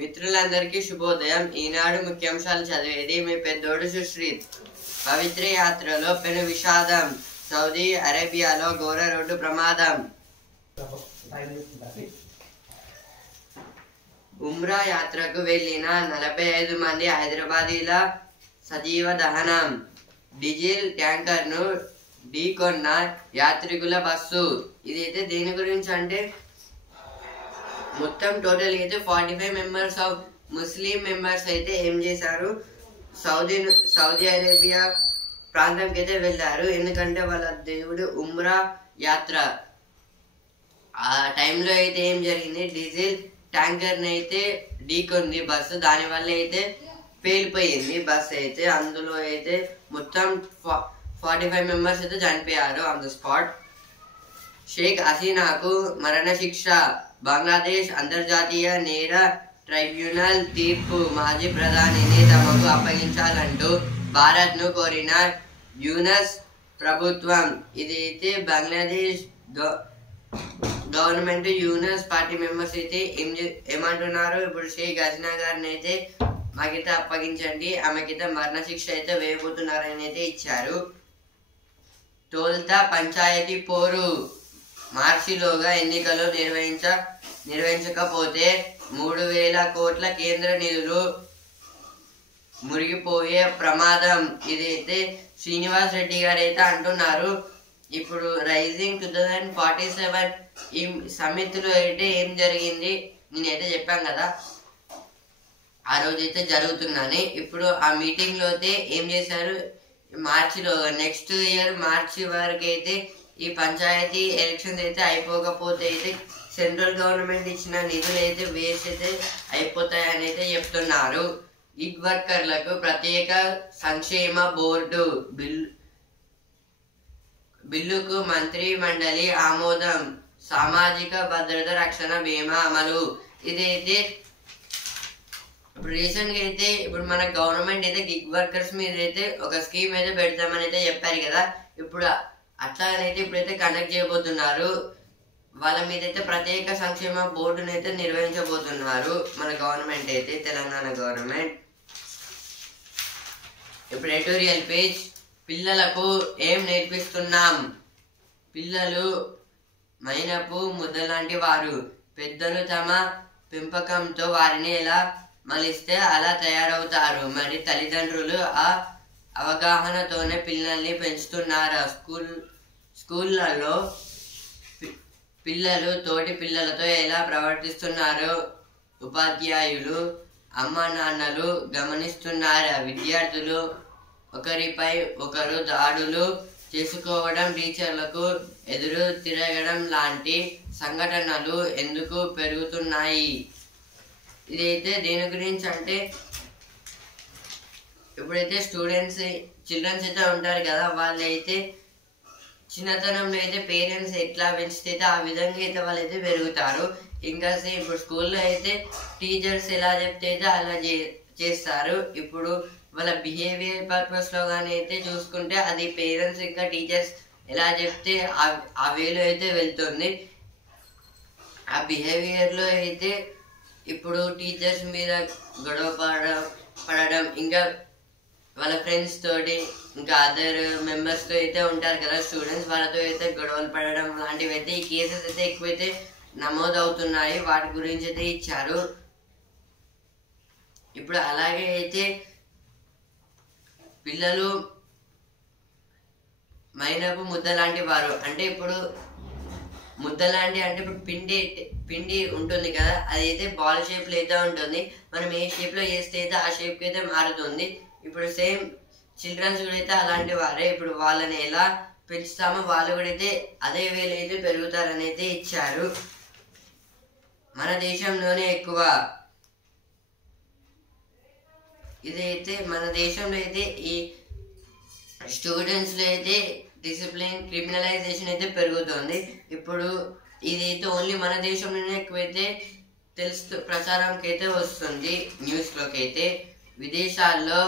మిత్రులందరికీ శుభోదయం. ఈనాడు ముఖ్యాంశాలు చదివేది మీ పెద్దోడు సుశ్రీత్. పవిత్ర యాత్రలో పెను విషాదం. సౌదీ అరేబియాలో ఘోర రోడ్డు ప్రమాదం. ఉమ్రా యాత్రకు వెళ్లిన 45 మంది హైదరాబాదీల సజీవ దహనం. డీజిల్ ట్యాంకర్ ను ఢీకొన్న యాత్రికుల బస్సు. ఇదైతే దేని గురించి అంటే మొత్తం టోటల్ అయితే 45 మెంబర్స్ ఆఫ్ ముస్లిం మెంబర్స్ అయితే ఏం చేశారు, సౌదీ అరేబియా ప్రాంతంకి అయితే వెళ్ళారు. ఎందుకంటే వాళ్ళ దేవుడు ఉమ్రా యాత్ర. ఆ టైంలో అయితే ఏం జరిగింది, డీజిల్ ట్యాంకర్ ని అయితే ఢీకొంది బస్సు. దానివల్ల అయితే పేలిపోయింది బస్సు అయితే. అందులో అయితే మొత్తం 45 మెంబర్స్ అయితే చనిపోయారు ఆన్ ద స్పాట్. షేక్ హసీనాకు మరణశిక్ష. బంగ్లాదేశ్ అంతర్జాతీయ నేర ట్రైబ్యునల్ తీర్పు. మాజీ ప్రధానిని తమకు అప్పగించాలంటూ భారత్ ను కోరిన యూనస్ ప్రభుత్వం. ఇదైతే Bangladesh government Yunus party members అయితే ఏమంటున్నారు, ఇప్పుడు షేక్ హసీనా గారిని అయితే మాకైతే అప్పగించండి, ఆమెకైతే మరణశిక్ష అయితే వేయబోతున్నారని అయితే ఇచ్చారు. తొలుత పంచాయతీ పోరు. మార్చిలోగా ఎన్నికలు నిర్వహించకపోతే 3000 కోట్ల కేంద్ర నిధులు మురిగిపోయే ప్రమాదం. ఇదైతే శ్రీనివాస్ రెడ్డి గారు అయితే అంటున్నారు. ఇప్పుడు రైజింగ్ 2047 ఈ సమిట్ లో అయితే ఏం జరిగింది నేనైతే చెప్పాను కదా, ఆ రోజు అయితే జరుగుతుందని. ఇప్పుడు ఆ మీటింగ్ లో అయితే ఏం చేశారు, మార్చిలో నెక్స్ట్ ఇయర్ మార్చి వరకు అయితే ఈ పంచాయతీ ఎలక్షన్స్ అయితే అయిపోకపోతే అయితే సెంట్రల్ గవర్నమెంట్ ఇచ్చిన నిధులు అయితే వేస్ట్ అయితే అయిపోతాయని అయితే చెప్తున్నారు. గిగ్ వర్కర్లకు ప్రత్యేక సంక్షేమ బోర్డు బిల్లుకు మంత్రి మండలి ఆమోదం. సామాజిక భద్రత రక్షణ బీమా అమలు. ఇదైతే ఇప్పుడు రీసెంట్ గా అయితే ఇప్పుడు మన గవర్నమెంట్ అయితే గిగ్ వర్కర్స్ మీద అయితే ఒక స్కీమ్ అయితే పెడతామని అయితే చెప్పారు కదా. ఇప్పుడు అట్లాగనైతే ఇప్పుడైతే కండక్ట్ చేయబోతున్నారు. వాళ్ళ మీద అయితే ప్రత్యేక సంక్షేమ బోర్డును అయితే నిర్వహించబోతున్నారు మన గవర్నమెంట్ అయితే, తెలంగాణ గవర్నమెంట్. ఇప్పుడు ఎడిటోరియల్ పేజ్. పిల్లలకు ఏం నేర్పిస్తున్నాం. పిల్లలు మైనపు ముద్దలాంటి వారు. పెద్దలు తమ పెంపకంతో వారిని ఎలా మలిస్తే అలా తయారవుతారు. మరి తల్లిదండ్రులు ఆ అవగాహనతోనే పిల్లల్ని పెంచుతున్నారు. స్కూళ్ళలో పిల్లలు తోటి పిల్లలతో ఎలా ప్రవర్తిస్తున్నారో ఉపాధ్యాయులు అమ్మ నాన్నలు గమనిస్తున్నారు. విద్యార్థులు ఒకరిపై ఒకరు దాడులు చేసుకోవడం, టీచర్లకు ఎదురు తిరగడం లాంటి సంఘటనలు ఎందుకు పెరుగుతున్నాయి. ఇదైతే దేని గురించి అంటే ఇప్పుడైతే చిల్డ్రన్స్ అయితే ఉంటారు కదా, వాళ్ళైతే చిన్నతనంలో అయితే పేరెంట్స్ ఎట్లా పెంచితే ఆ విధంగా అయితే వాళ్ళైతే పెరుగుతారు. ఇంకా ఇప్పుడు స్కూల్లో అయితే టీచర్స్ ఎలా చెప్తే అయితే అలా చేస్తారు. ఇప్పుడు వాళ్ళ బిహేవియర్ పర్పస్ లో కానీ అయితే చూసుకుంటే అది పేరెంట్స్ ఇంకా టీచర్స్ ఎలా చెప్తే ఆ వేలో అయితే వెళ్తుంది. ఆ బిహేవియర్ లో అయితే ఇప్పుడు టీచర్స్ మీద గొడవ పడడం, ఇంకా వాళ్ళ ఫ్రెండ్స్ తోటి ఇంకా అదర్ మెంబర్స్ తో అయితే ఉంటారు కదా స్టూడెంట్స్, వాళ్ళతో అయితే గొడవలు పడడం లాంటివి అయితే ఈ కేసెస్ అయితే ఎక్కువైతే నమోదు అవుతున్నాయి. వాటి గురించి అయితే ఇచ్చారు. ఇప్పుడు అలాగే అయితే పిల్లలు మైనపు ముద్ద లాంటి వారు. అంటే ఇప్పుడు ముద్ద లాంటి అంటే ఇప్పుడు పిండి ఉంటుంది కదా, అది అయితే బాల్ షేప్ లో అయితే ఉంటుంది. మనం ఏ షేప్ లో చేస్తే అయితే ఆ షేప్ కి అయితే మారుతుంది. ఇప్పుడు సేమ్ చిల్డ్రన్స్ కూడా అయితే అలాంటి వారే. ఇప్పుడు వాళ్ళని ఎలా పెంచుతామో వాళ్ళు కూడా అయితే అదే వేలు అయితే పెరుగుతారని అయితే ఇచ్చారు. మన దేశంలోనే ఎక్కువ. ఇదైతే మన దేశంలో అయితే ఈ స్టూడెంట్స్ లో అయితే డిసిప్లిన్ క్రిమినలైజేషన్ అయితే పెరుగుతుంది. ఇప్పుడు ఇదైతే ఓన్లీ మన దేశంలోనే ఎక్కువైతే ప్రచారంకి అయితే వస్తుంది న్యూస్ లోకి అయితే. విదేశాల్లో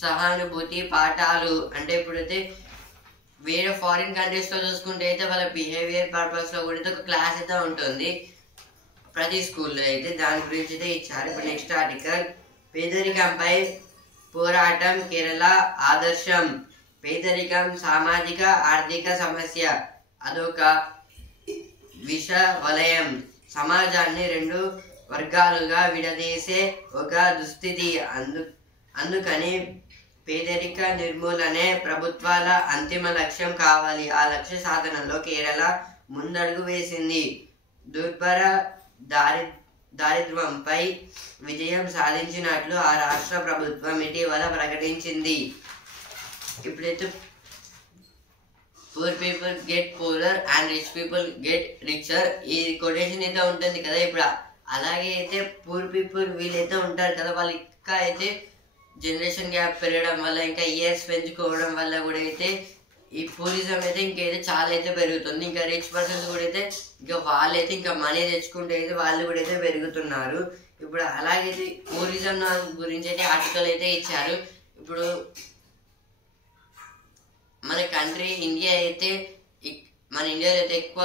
సహానుభూతి పాఠాలు. అంటే ఇప్పుడైతే వేరే ఫారిన్ కంట్రీస్ లో చూసుకుంటే అయితే వాళ్ళ బిహేవియర్ పర్పస్ లో కూడా ఒక క్లాస్ అయితే ఉంటుంది. ప్రతి స్కూల్లో అయితే దాని గురించి అయితే ఇచ్చారు. ఇప్పుడు నెక్స్ట్ ఆర్టికల్, పేదరికంపై పోరాటం కేరళ ఆదర్శం. పేదరికం సామాజిక ఆర్థిక సమస్య, అదొక విష వలయం, సమాజాన్ని 2 వర్గాలుగా విడదీసే ఒక దుస్థితి. అందుకని పేదరిక నిర్మూలనే ప్రభుత్వాల అంతిమ లక్ష్యం కావాలి. ఆ లక్ష్య సాధనలో కేరళ ముందడుగు వేసింది. దుర్భర దారిద్ర్యంపై విజయం సాధించినట్లు ఆ రాష్ట్ర ప్రభుత్వం ఇటీవల ప్రకటించింది. ఇప్పుడైతే poor people get poorer and rich people get richer, ఈ కొటేషన్ అయితే ఉంటుంది కదా. ఇప్పుడు అలాగే అయితే పూర్ పీపుల్ వీళ్ళైతే ఉంటారు కదా, వాళ్ళు ఇంకా అయితే జనరేషన్ గ్యాప్ పెరగడం వల్ల, ఇంకా ఇయర్స్ పెంచుకోవడం వల్ల కూడా అయితే ఈ పూరిజం అయితే ఇంకైతే చాలా అయితే పెరుగుతుంది. ఇంకా రిచ్ పర్సన్స్ కూడా అయితే ఇంకా వాళ్ళైతే ఇంకా మనీ తెచ్చుకుంటే అయితే వాళ్ళు కూడా అయితే పెరుగుతున్నారు. ఇప్పుడు అలాగైతే పూరిజం గురించి అయితే ఆర్టికల్ అయితే ఇచ్చారు. ఇప్పుడు మన కంట్రీ ఇండియా అయితే, మన ఇండియాలో అయితే ఎక్కువ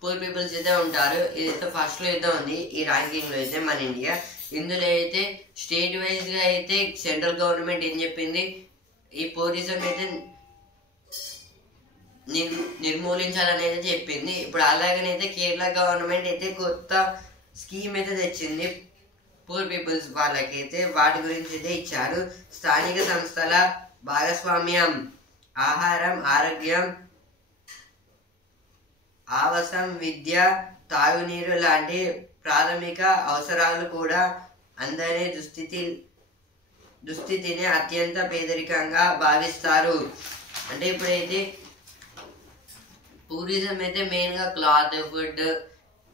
పూర్ పీపుల్స్ అయితే ఉంటారు. ఇదైతే ఫస్ట్లో అయితే ఉంది ఈ ర్యాంకింగ్లో అయితే మన ఇండియా. ఇందులో అయితే స్టేట్ వైజ్గా అయితే సెంట్రల్ గవర్నమెంట్ ఏం చెప్పింది, ఈ పూరిజం అయితే నిర్మూలించాలని అయితే చెప్పింది. ఇప్పుడు అలాగనైతే కేరళ గవర్నమెంట్ అయితే కొత్త స్కీమ్ అయితే తెచ్చింది పూర్ పీపుల్స్ వాళ్ళకైతే. వాటి గురించి అయితే ఇచ్చారు. స్థానిక సంస్థల భాగస్వామ్యం, ఆహారం, ఆరోగ్యం, ఆవాసం, విద్య, తాగునీరు లాంటి ప్రాథమిక అవసరాలు కూడా అందని దుస్థితిని అత్యంత పేదరికంగా భావిస్తారు. అంటే ఇప్పుడైతే టూరిజం అయితే మెయిన్గా క్లాత్, ఫుడ్,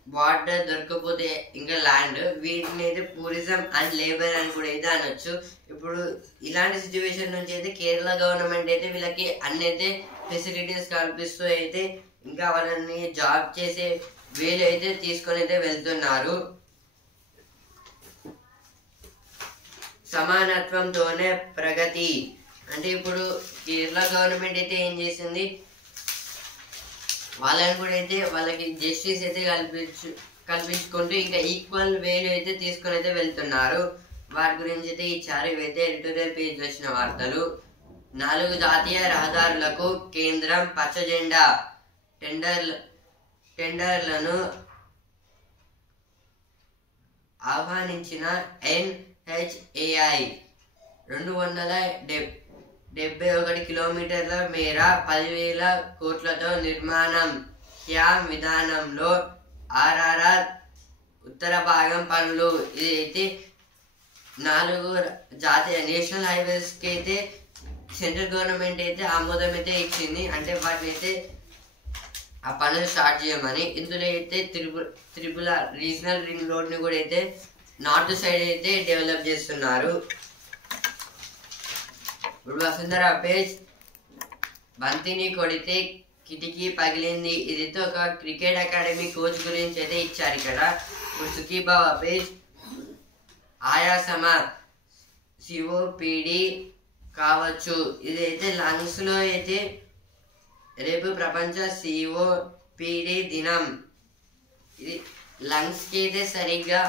వాటర్ దొరకకపోతే ఇంకా ల్యాండ్, వీటిని అయితే టూరిజం అండ్ లేబర్ అని కూడా అయితే అనొచ్చు. ఇప్పుడు ఇలాంటి సిచ్యువేషన్ నుంచి అయితే కేరళ గవర్నమెంట్ అయితే వీళ్ళకి అన్ని అయితే ఫెసిలిటీస్ కల్పిస్తూ అయితే ఇంకా వాళ్ళని జాబ్ చేసే వేలు అయితే తీసుకొని అయితే వెళ్తున్నారు. సమానత్వంతోనే ప్రగతి, అంటే ఇప్పుడు కేరళ గవర్నమెంట్ అయితే ఏం చేసింది, వాళ్ళని కూడా అయితే వాళ్ళకి జస్టిస్ అయితే కల్పించుకుంటూ ఇంకా ఈక్వల్ వేలు అయితే తీసుకొని అయితే వెళ్తున్నారు. వాటి గురించి అయితే ఇచ్చారు. ఇవైతే ఎడిటోరియల్ పేజ్ వచ్చిన వార్తలు. 4 జాతీయ రహదారులకు కేంద్రం పచ్చ జెండా, టెండర్లను ఆహ్వానించిన NHAI. 271 కిలోమీటర్ల మేర 10,000 కోట్లతో నిర్మాణం. క్యామ్ విధానంలో RRR ఉత్తర భాగం పనులు. ఇదైతే 4 జాతీయ నేషనల్ హైవేస్ కి అయితే సెంట్రల్ గవర్నమెంట్ అయితే ఆమోదం అయితే ఇచ్చింది. అంటే వాటిని అయితే ఆ పనులు స్టార్ట్ చేయమని. ఇందులో అయితే త్రిపుల రీజనల్ రింగ్ రోడ్ ని కూడా అయితే నార్త్ సైడ్ అయితే డెవలప్ చేస్తున్నారు. ఇప్పుడు వసుంధర పేజ్, బంతిని కొడితే కిటికీ పగిలింది. ఇదైతే ఒక క్రికెట్ అకాడమీ కోచ్ గురించి అయితే ఇచ్చారు ఇక్కడ. ఇప్పుడు సుఖీబావ పేజ్, ఆయాసమా COPD కావచ్చు. ఇదైతే లంగ్స్ లో అయితే రేపు ప్రపంచ COPD దినం. ఇది లంగ్స్ కి అయితే సరిగ్గా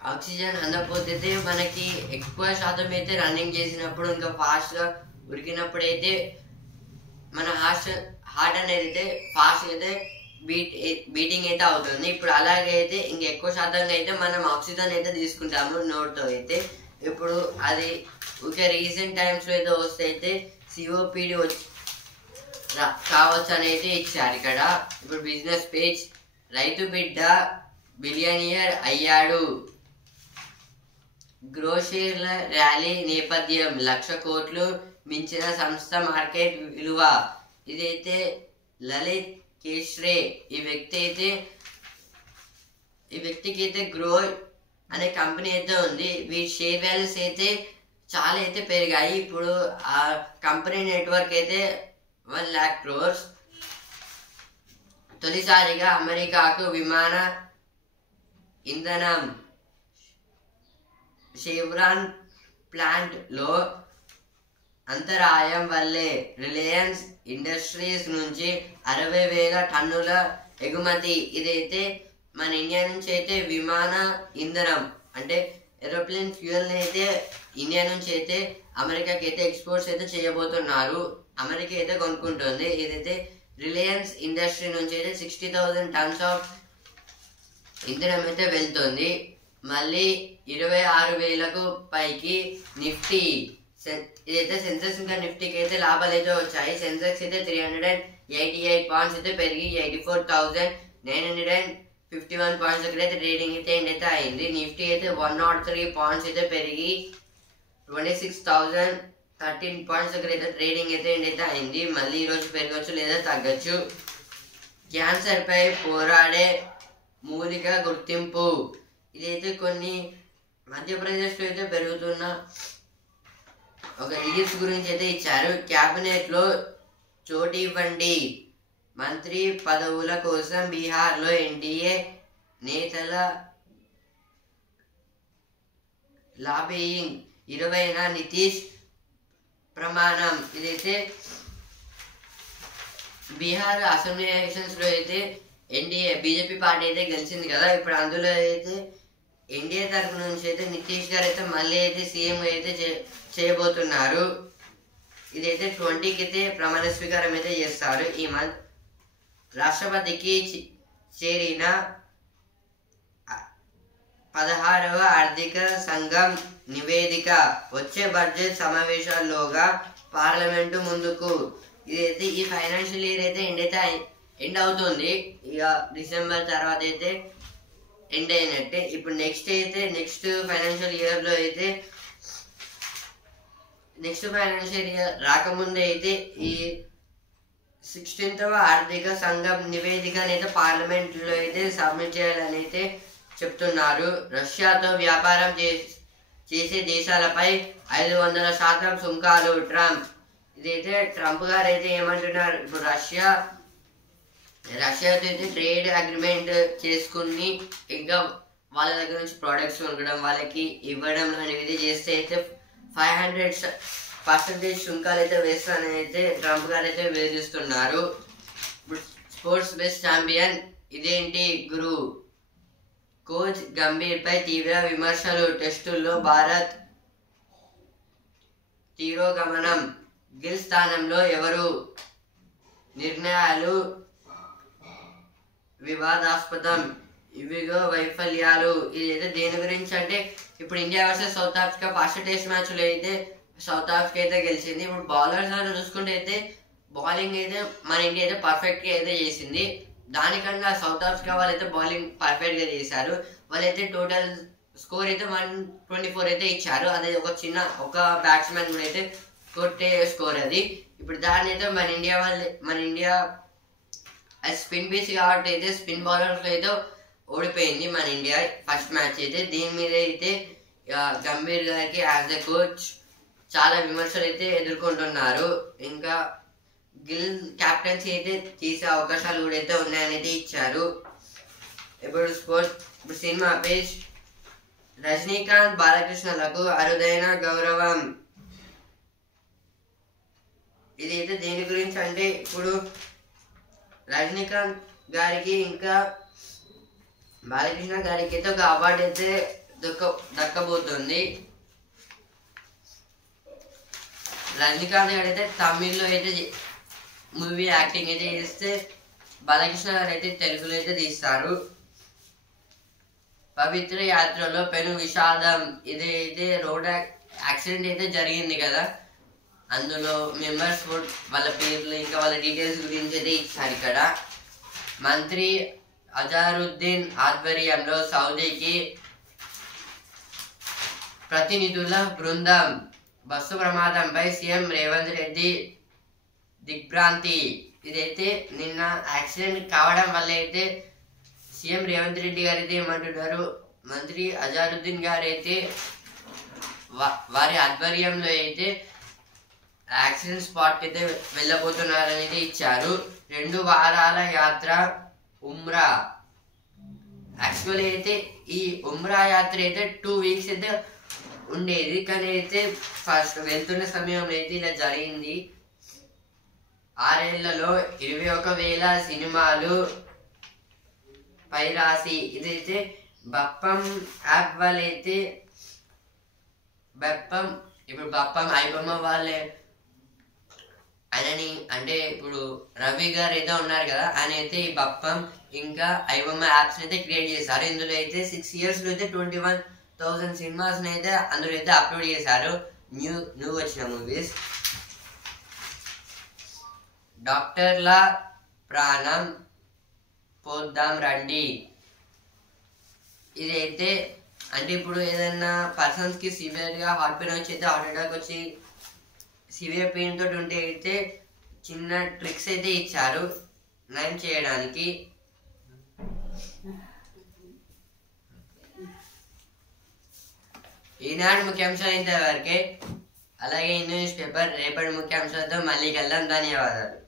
ఆక్సిజన్ అందకపోతే మనకి ఎక్కువ శాతం అయితే రన్నింగ్ చేసినప్పుడు ఇంకా ఫాస్ట్ గా ఉరికినప్పుడు అయితే మన హార్ట్ అనేది అయితే ఫాస్ట్ అయితే బీటింగ్ అయితే అవుతుంది. ఇప్పుడు అలాగే అయితే ఇంకా ఎక్కువ శాతంగా అయితే మనం ఆక్సిజన్ అయితే తీసుకుంటాము నోట్తో అయితే. ఇప్పుడు అది ఓకే రీసెంట్ టైమ్స్ లో అయితే వస్తే అయితే COPD కావచ్చు అని అయితే ఇచ్చారు ఇక్కడ. ఇప్పుడు బిజినెస్ పేజ్, రైతు బిడ్డ బిలియనియర్ అయ్యాడు. గ్రోషర్ల ర్యాలీ నేపథ్యం, 1,00,000 కోట్లు మించిన సంస్థ మార్కెట్ విలువ. ఇదైతే లలిత్ కేశ్రే ఈ వ్యక్తికి అయితే గ్రో అనే కంపెనీ అయితే ఉంది. వీటి షేర్ వాల్యూస్ అయితే చాలా అయితే పెరిగాయి. ఇప్పుడు ఆ కంపెనీ నెట్వర్క్ అయితే 1,00,000 crores. తొలిసారిగా అమెరికాకు విమాన ఇంధనం షెవ్రాన్ ప్లాంట్ లో అంతరాయం వల్లే రిలయన్స్ ఇండస్ట్రీస్ నుంచి 60,000 టన్నుల ఎగుమతి. ఇదైతే మన ఇండియా నుంచి అయితే విమాన ఇంధనం అంటే ఏరోప్లేన్ ఫ్యూయల్ అయితే ఇండియా నుంచి అయితే అమెరికాకి అయితే ఎక్స్పోర్ట్స్ అయితే చేయబోతున్నారు. అమెరికా అయితే కొనుక్కుంటుంది. ఇదైతే రిలయన్స్ ఇండస్ట్రీ నుంచి అయితే 60,000 tons ఆఫ్ ఇంధనం అయితే వెళ్తుంది. మళ్ళీ 26,000కు పైకి నిఫ్టీ ఇదైతే సెన్సెక్స్ ఇంకా నిఫ్టీకి అయితే లాభాలు అయితే వచ్చాయి. సెన్సెక్స్ అయితే 388 పాయింట్స్ అయితే పెరిగి 84,951 పాయింట్స్ అయితే ట్రేడింగ్ అయితే ఎండ్ అయితే అయింది. నిఫ్టీ అయితే 103 పాయింట్స్ అయితే పెరిగి 26,013 పాయింట్స్ అయితే ట్రేడింగ్ అయితే ఎండ్ అయితే అయింది. మళ్ళీ ఈరోజు పెరగచ్చు లేదా తగ్గచ్చు. క్యాన్సర్ పై పోరాడే మూలిక గుర్తింపు ఇదైతే కొన్ని మధ్యప్రదేశ్లో అయితే పెరుగుతున్న ఒక లీవ్స్ గురించి అయితే ఇచ్చారు. క్యాబినెట్ లో చోటు ఇవ్వండి. మంత్రి పదవుల కోసం బీహార్లో ఎన్డీఏ నేతల లాబియింగ్ 20న నితీష్ ప్రమాణం. ఇదైతే బీహార్ అసెంబ్లీ ఎలక్షన్స్ లో అయితే ఎన్డీఏ బీజేపీ పార్టీ అయితే గెలిచింది కదా. ఇప్పుడు అందులో అయితే ఎన్డీఏ తరఫు నుంచి అయితే నితీష్ గారు అయితే మళ్ళీ అయితే సీఎం అయితే చేయబోతున్నారు. ఇదైతే 20కి అయితే ప్రమాణ స్వీకారం అయితే చేస్తారు. ఈ మంత్ రాష్ట్రపతికి చేరిన 16వ ఆర్థిక సంఘం నివేదిక వచ్చే బడ్జెట్ సమావేశాల్లోగా పార్లమెంటు ముందుకు. ఇదైతే ఈ ఫైనాన్షియల్ ఇయర్ అయితే ఎండ్ అవుతుంది. ఇక డిసెంబర్ తర్వాత అయితే ఎండ్ అయినట్టే. ఇప్పుడు నెక్స్ట్ ఫైనాన్షియల్ ఇయర్లో అయితే నెక్స్ట్ ఫైనాన్షియల్ ఇయర్ రాకముందే అయితే ఈ 16వ ఆర్థిక సంఘం నివేదికను అయితే పార్లమెంట్లో అయితే సబ్మిట్ చేయాలని అయితే చెప్తున్నారు. రష్యాతో వ్యాపారం చేసే దేశాలపై 500% సుంకాలు ట్రంప్. ఇదైతే ట్రంప్ గారు అయితే ఏమంటున్నారు, ఇప్పుడు రష్యాతో అయితే ట్రేడ్ అగ్రిమెంట్ చేసుకుని ఇంకా వాళ్ళ దగ్గర నుంచి ప్రోడక్ట్స్ కొనడం వాళ్ళకి ఇవ్వడం అనేది చేస్తే అయితే 500% సుంకాలు అయితే వేస్తానని అయితే ట్రంప్ గారు అయితే వేధిస్తున్నారు. స్పోర్ట్స్ బెస్ట్ ఛాంపియన్ ఇదేంటి గురు. కోచ్ గంభీర్ పై తీవ్ర విమర్శలు. టెస్టుల్లో భారత్ తిరోగమనం. గిల్ స్థానంలో ఎవరు. నిర్ణయాలు వివాదాస్పదం. ఇవిగో వైఫల్యాలు. ఇదైతే దేని గురించి అంటే ఇప్పుడు India versus south Africa first test match లో అయితే సౌత్ ఆఫ్రికా అయితే గెలిచింది. ఇప్పుడు బౌలర్స్ చూసుకుంటే అయితే బౌలింగ్ అయితే మన ఇండియా అయితే పర్ఫెక్ట్ గా అయితే చేసింది. దానికన్నా సౌత్ ఆఫ్రికా వాళ్ళైతే బౌలింగ్ పర్ఫెక్ట్ గా చేశారు. వాళ్ళైతే టోటల్ స్కోర్ అయితే 124 అయితే ఇచ్చారు. అదే ఒక బ్యాట్స్మెన్ కూడా అయితే కొట్టే స్కోర్ అది. ఇప్పుడు దాన్ని అయితే మన ఇండియా స్పిన్ బీచ్ కాబట్టి అయితే స్పిన్ బౌలర్స్ అయితే ఓడిపోయింది మన ఇండియా ఫస్ట్ మ్యాచ్ అయితే. దీని మీద అయితే గంభీర్ గారికి యాజ్ ఎ కోచ్ చాలా విమర్శలు అయితే ఎదుర్కొంటున్నారు. ఇంకా గిల్ క్యాప్టెన్సీ అయితే తీసే అవకాశాలు కూడా అయితే ఉన్నాయని అయితే ఇచ్చారు. ఇప్పుడు సినిమా పేజ్. రజనీకాంత్ బాలకృష్ణలకు అరుదైన గౌరవం. ఇది అయితే దేని గురించి అంటే ఇప్పుడు రజనీకాంత్ గారికి ఇంకా బాలకృష్ణ గారికి అయితే ఒక అవార్డు అయితే దక్కబోతుంది. రజనీకాంత్ గారు అయితే తమిళ్లో అయితే మూవీ యాక్టింగ్ అయితే చేస్తే బాలకృష్ణ గారు అయితే తెలుగులో అయితే తీస్తారు. పవిత్ర యాత్రలో పెను విషాదం. ఇది అయితే రోడ్ యాక్సిడెంట్ అయితే జరిగింది కదా, అందులో మెంబర్స్ వాళ్ళ పేర్లు ఇంకా వాళ్ళ డీటెయిల్స్ గురించి అయితే ఇచ్చారు. ఇక్కడ మంత్రి అజారుద్దీన్ ఆధ్వర్యంలో సౌదీకి ప్రతినిధుల బృందం. బస్సు ప్రమాదంపై సీఎం రేవంత్ రెడ్డి దిగ్భ్రాంతి. ఇదైతే నిన్న యాక్సిడెంట్ కావడం వల్ల అయితే సీఎం రేవంత్ రెడ్డి గారు అయితే ఏమంటున్నారు, మంత్రి అజారుద్దీన్ గారు అయితే వారి ఆధ్వర్యంలో అయితే యాక్సిడెంట్ స్పాట్ అయితే వెళ్ళబోతున్నారని ఇచ్చారు. 2 వారాల యాత్ర ఉమ్రా. యాక్చువల్లీ అయితే ఈ ఉమ్రా యాత్ర అయితే 2 వీక్స్ అయితే ఉండేది, కానీ అయితే ఫస్ట్ వెళ్తున్న సమయంలో అయితే ఇలా జరిగింది. 6 ఏళ్లలో 21,000 సినిమాలు పై రాసి ఇదైతే బప్పం యాప్ వాళ్ళైతే ఇప్పుడు బప్పం ఐబొమ్మ వాళ్ళే ఆయనని అంటే ఇప్పుడు రవి గారు అయితే ఉన్నారు కదా, ఆయన అయితే ఈ బప్పం ఇంకా ఐబొమ్మ యాప్స్ అయితే క్రియేట్ చేశారు. ఇందులో అయితే 6 years లో అయితే 21,000 సినిమాస్ అయితే అందులో అయితే అప్లోడ్ చేశారు. న్యూ వచ్చిన మూవీస్ డాక్టర్ల ప్రాణం పోద్దాం రండి. ఇదైతే అంటే ఇప్పుడు ఏదైనా పర్సన్స్ కి సివియర్ గా హార్ట్ పెయిన్ వచ్చి అయితే హార్ట్ అటాక్ వచ్చి సివియర్ పెయిన్ తోటి ఉంటే అయితే చిన్న ట్రిక్స్ అయితే ఇచ్చారు నయం చేయడానికి. ఈనాడు ముఖ్యాంశాలు ఇంతవరకే. అలాగే న్యూస్ పేపర్ రేపటి ముఖ్యాంశాలతో మళ్ళీ కలుద్దాం. ధన్యవాదాలు.